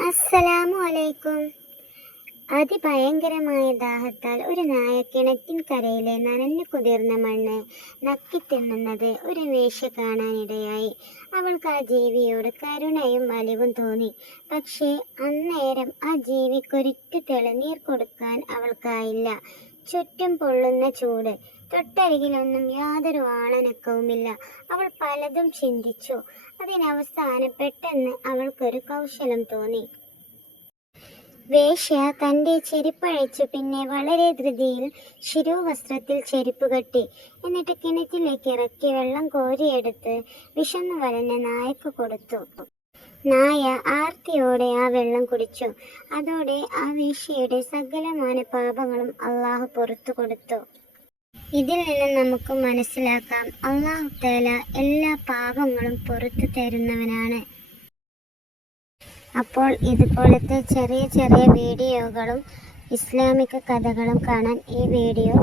അസ്സലാമു അലൈക്കും അതിഭയങ്കരമായ ദാഹത്താൽ ഒരു നായ കിണറ്റിൻ കരയിലെ നനഞ്ഞു കുതിർന്ന മണ്ണ് നക്കിത്തിന്നുന്നത് ഒരു വേശ്യ കാണാനിടയായി. അവൾക്ക് ആ ജീവിയോട് കരുണയും വലിവും തോന്നി. പക്ഷേ അന്നേരം ആ ജീവിക്കൊരിറ്റു തെളിനീർ കൊടുക്കാൻ അവൾക്കായില്ല. ചുറ്റും പൊള്ളുന്ന ചൂട്. തൊട്ടരികിലൊന്നും യാതൊരു ആളനക്കവുമില്ല. അവൾ പലതും ചിന്തിച്ചു. അതിനവസാനം പെട്ടെന്ന് അവൾക്കൊരു കൗശലം തോന്നി. വേശ്യ തന്റെ ചെരുപ്പഴച്ചു പിന്നെ വളരെ ധൃതിയിൽ ശിരോവസ്ത്രത്തിൽ ചെരുപ്പ് കെട്ടി. എന്നിട്ട് കിണറ്റിലേക്ക് ഇറക്കി വെള്ളം കോരിയെടുത്ത് വിശന്നു വലഞ്ഞ നായക്ക് കൊടുത്തു. നായ ആർത്തിയോടെ ആ വെള്ളം കുടിച്ചു. അതോടെ ആ വേശ്യയുടെ സകലമാന പാപങ്ങളും അള്ളാഹു പുറത്തു കൊടുത്തു. ഇതിൽ നിന്ന് നമുക്ക് മനസ്സിലാക്കാം അള്ളാഹു തേല എല്ലാ പാപങ്ങളും പുറത്തു തരുന്നവനാണ്. അപ്പോൾ ഇതുപോലത്തെ ചെറിയ ചെറിയ വീഡിയോകളും ഇസ്ലാമിക കഥകളും കാണാൻ ഈ വീഡിയോ